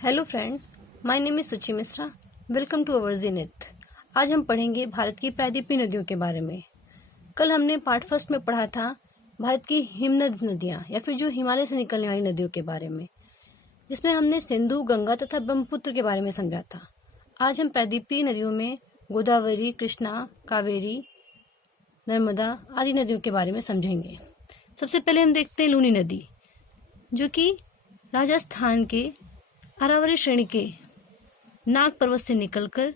Hello friend, my name is Suchi Mishra. Welcome to our Zenith. आज हम पढ़ेंगे भारत की प्रायद्वीपीय नदियों के बारे में। कल हमने पार्ट फर्स्ट में पढ़ा था भारत की हिमनद नदियाँ या फिर जो हिमालय से निकलने वाली नदियों के बारे में, जिसमें हमने सिंधु, गंगा तथा ब्रह्मपुत्र के बारे में समझा था। आज हम प्रायद्वीपीय नदियों में गोदावरी, कृष्णा, कावेरी, नर्मदा आदि नदियों के बारे में समझेंगे। सबसे पहले हम देखते हैं लूनी नदी, जो कि राजस्थान के अरावली श्रेणी के नाग पर्वत से निकलकर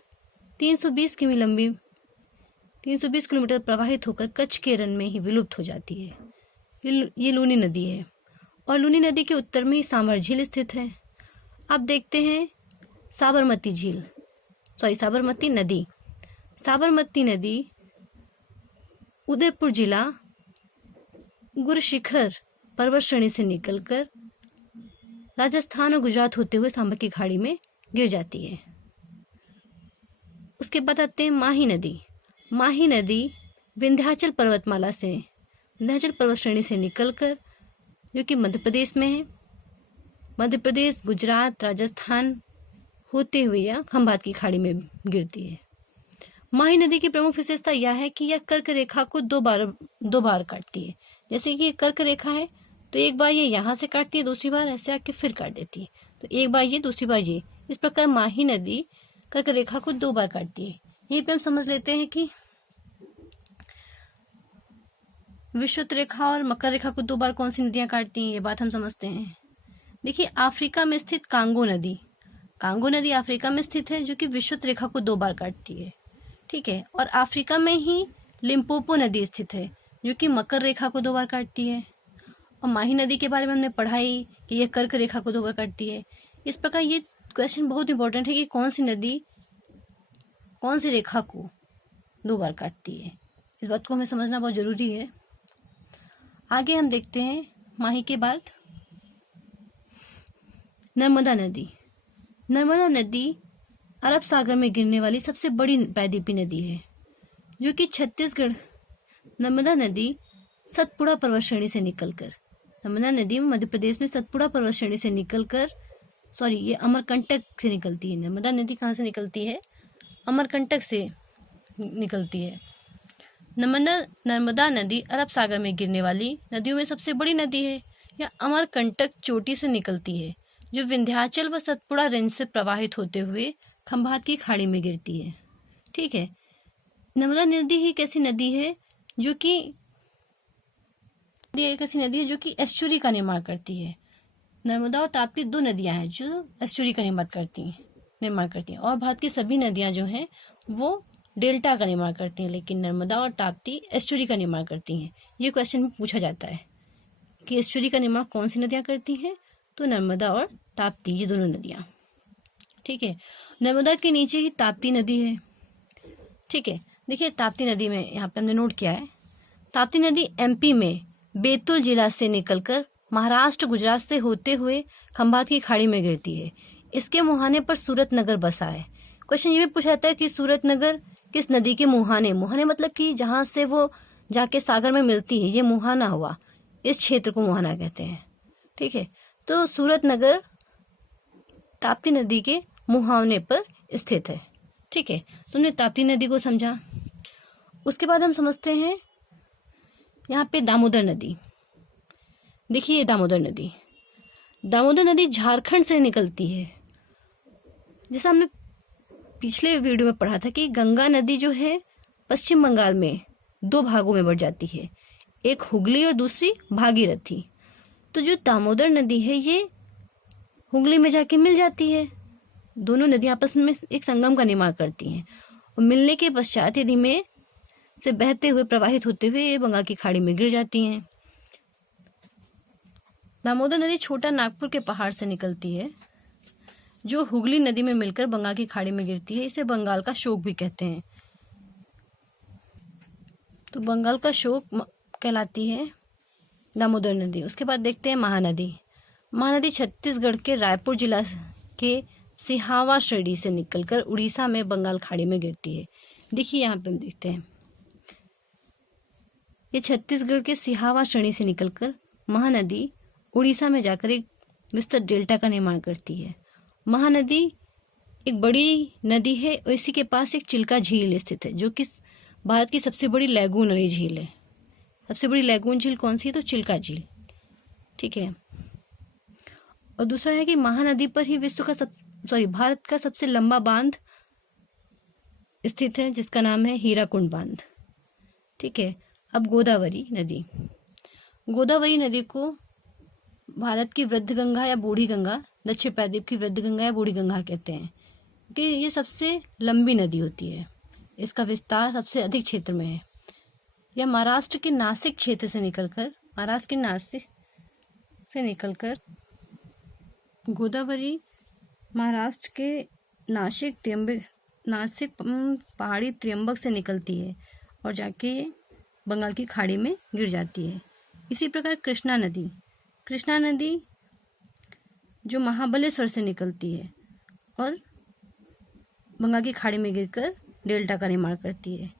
320 किलोमीटर प्रवाहित होकर कच्छ के रण में ही विलुप्त हो जाती है। ये लूनी नदी है और लूनी नदी के उत्तर में ही सांभर झील स्थित है। अब देखते हैं साबरमती नदी। साबरमती नदी उदयपुर जिला गुरशिखर पर्वत श्रेणी से निकलकर राजस्थान और गुजरात होते हुए सांभर की खाड़ी में गिर जाती है। उसके बाद आते हैं माही नदी। माही नदी विंध्याचल पर्वत श्रेणी से निकलकर, जो कि मध्य प्रदेश में है, मध्य प्रदेश, गुजरात, राजस्थान होते हुए यह खंभात की खाड़ी में गिरती है। माही नदी की प्रमुख विशेषता यह है कि यह कर्क रेखा को दो बार काटती है। जैसे कि कर्क रेखा है तो एक बार ये यहाँ से काटती है, दूसरी बार ऐसे आके फिर काट देती है। तो एक बार ये, दूसरी बार ये, इस प्रकार माही नदी कर्क रेखा को दो बार काटती है। यहीं पे हम समझ लेते हैं कि विषुवत रेखा और मकर रेखा को दो बार कौन सी नदियां काटती हैं, ये बात हम समझते हैं। देखिए, अफ्रीका में स्थित कांगो नदी अफ्रीका में स्थित है, जो कि विषुवत रेखा को दो बार काटती है। ठीक है। और अफ्रीका में ही लिम्पोपो नदी स्थित है, जो कि मकर रेखा को दो बार काटती है। और माही नदी के बारे में हमने पढ़ाई कि यह कर्क रेखा को दो बार काटती है। इस प्रकार ये क्वेश्चन बहुत इंपॉर्टेंट है कि कौन सी नदी कौन सी रेखा को दो बार काटती है। इस बात को हमें समझना बहुत जरूरी है। आगे हम देखते हैं माही के बाद नर्मदा नदी अरब सागर में गिरने वाली सबसे बड़ी प्रायद्वीपीय नदी है, जो कि छत्तीसगढ़। नर्मदा नदी सतपुड़ा पर्वत श्रेणी से निकलकर, नर्मदा नदी मध्य प्रदेश में सतपुड़ा पर्वत श्रेणी से निकलकर, ये अमरकंटक से निकलती है। नर्मदा नदी कहाँ से निकलती है? अमरकंटक से निकलती है। नर्मदा नदी अरब सागर में गिरने वाली नदियों में सबसे बड़ी नदी है। यह अमरकंटक चोटी से निकलती है, जो विंध्याचल व सतपुड़ा रेंज से प्रवाहित होते हुए खंभात की खाड़ी में गिरती है। ठीक है। नर्मदा नदी ही एक ऐसी नदी है जो कि एस्चुरी का निर्माण करती है। नर्मदा और ताप्ती दो नदियां हैं जो एस्चुरी का निर्माण करती हैं और भारत की सभी नदियां जो हैं वो डेल्टा का निर्माण करती हैं, लेकिन नर्मदा और ताप्ती एस्चुरी का निर्माण करती हैं। ये क्वेश्चन में पूछा जाता है कि एस्चुरी का निर्माण कौन सी नदियां करती हैं? तो नर्मदा और ताप्ती, ये दोनों नदियां। ठीक है। नर्मदा के नीचे ही ताप्ती नदी है। ठीक है। देखिए, ताप्ती नदी में यहाँ पे हमने नोट किया है, ताप्ती नदी एमपी में बैतूल जिला से निकलकर महाराष्ट्र, गुजरात से होते हुए खंभात की खाड़ी में गिरती है। इसके मुहाने पर सूरत नगर बसा है। क्वेश्चन ये भी पूछा जाता है कि सूरत नगर किस नदी के मुहाने मतलब कि जहां से वो जाके सागर में मिलती है, ये मुहाना हुआ। इस क्षेत्र को मुहाना कहते हैं। ठीक है। तो सूरत नगर ताप्ती नदी के मुहाने पर स्थित है। ठीक है। तुमने ताप्ती नदी को समझा। उसके बाद हम समझते हैं यहाँ पे दामोदर नदी। देखिए, दामोदर नदी झारखंड से निकलती है। जैसा हमने पिछले वीडियो में पढ़ा था कि गंगा नदी जो है पश्चिम बंगाल में दो भागों में बढ़ जाती है, एक हुगली और दूसरी भागीरथी। तो जो दामोदर नदी है ये हुगली में जाके मिल जाती है। दोनों नदियां आपस में एक संगम का निर्माण करती हैं और मिलने के पश्चात ये धीमे से बहते हुए, प्रवाहित होते हुए बंगाल की खाड़ी में गिर जाती हैं। दामोदर नदी छोटा नागपुर के पहाड़ से निकलती है, जो हुगली नदी में मिलकर बंगाल की खाड़ी में गिरती है। इसे बंगाल का शोक भी कहते हैं। तो बंगाल का शोक कहलाती है दामोदर नदी। उसके बाद देखते हैं महानदी छत्तीसगढ़ के रायपुर जिला के सिहावा श्रेणी से निकलकर उड़ीसा में बंगाल खाड़ी में गिरती है। देखिए, यहाँ पे हम देखते हैं ये छत्तीसगढ़ के सिहावा श्रेणी से निकलकर महानदी उड़ीसा में जाकर एक विस्तृत डेल्टा का निर्माण करती है महानदी एक बड़ी नदी है और इसी के पास एक चिल्का झील स्थित है, जो कि भारत की सबसे बड़ी लैगून वाली झील है। सबसे बड़ी लैगून झील कौन सी है? तो चिल्का झील। ठीक है। और दूसरा है कि महानदी पर ही भारत का सबसे लंबा बांध स्थित है, जिसका नाम है हीराकुंड बांध। ठीक है। अब गोदावरी नदी। गोदावरी नदी को भारत की वृद्ध गंगा या बूढ़ी गंगा, दक्षिण प्रायद्वीप की वृद्ध गंगा या बूढ़ी गंगा कहते हैं कि ये सबसे लंबी नदी होती है। इसका विस्तार सबसे अधिक क्षेत्र में है। यह महाराष्ट्र के नासिक क्षेत्र से निकलकर गोदावरी महाराष्ट्र के नासिक पहाड़ी त्र्यंबक से निकलती है और जाके बंगाल की खाड़ी में गिर जाती है। इसी प्रकार कृष्णा नदी जो महाबलेश्वर से निकलती है और बंगाल की खाड़ी में गिरकर डेल्टा का निर्माण करती है।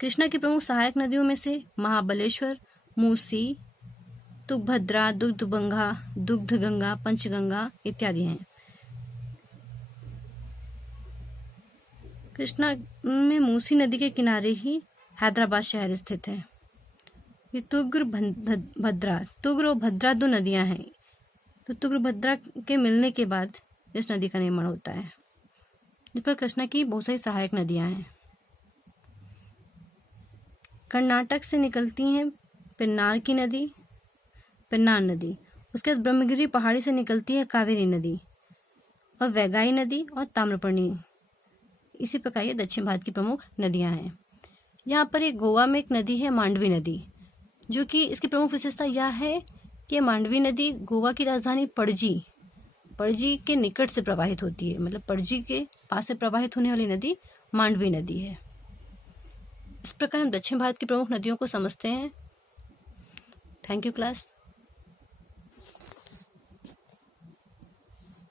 कृष्णा की प्रमुख सहायक नदियों में से महाबलेश्वर, मूसी, तुंगभद्रा, दुग्धगंगा, पंचगंगा इत्यादि हैं। कृष्णा में मूसी नदी के किनारे ही हैदराबाद शहर स्थित है। ये तुंग और भद्रा दो नदियां हैं। तो तुंग भद्रा के मिलने के बाद इस नदी का निर्माण होता है, जिस पर कृष्णा की बहुत सारी सहायक नदियां हैं। कर्नाटक से निकलती हैं पेन्नार नदी। उसके बाद ब्रह्मगिरी पहाड़ी से निकलती है कावेरी नदी और वैगाई नदी और ताम्रपर्णी। इसी प्रकार ये दक्षिण भारत की प्रमुख नदियां हैं। यहाँ पर एक गोवा में एक नदी है मांडवी नदी, जो कि इसकी प्रमुख विशेषता यह है कि मांडवी नदी गोवा की राजधानी पणजी के निकट से प्रवाहित होती है। मतलब पणजी के पास से प्रवाहित होने वाली नदी मांडवी नदी है। इस प्रकार हम दक्षिण भारत की प्रमुख नदियों को समझते हैं। Thank you class.